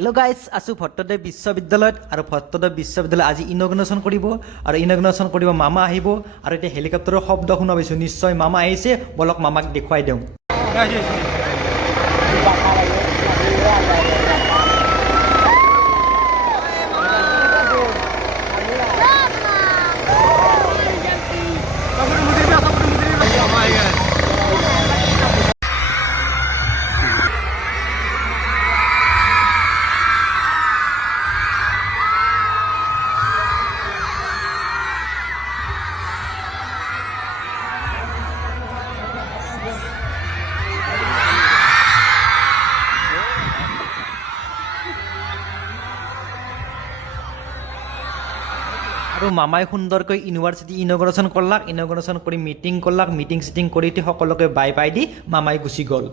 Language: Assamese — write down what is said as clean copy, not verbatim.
হেল্ল' গাইজ, আছোঁ ভট্টদেৱ বিশ্ববিদ্যালয়ত আৰু ভট্টদেৱ বিশ্ববিদ্যালয় আজি ইনগ্ৰেশ্যন কৰিব আৰু ইনগ্ৰেশ্যন কৰিব মামা আহিব আৰু এতিয়া হেলিকপ্টাৰৰ শব্দ শুনা পাইছোঁ। নিশ্চয় মামা আহিছে, বলক মামাক দেখুৱাই দিওঁ। আৰু মামাই সুন্দৰকৈ ইউনিভাৰ্চিটি ইনগ্ৰেশ্যন কৰলাক, ইনগ্ৰেশ্যন কৰি মিটিং কৰলাক, মিটিং চিটিং কৰি সকলোকে বাই বাই দি মামাই গুচি গ'ল।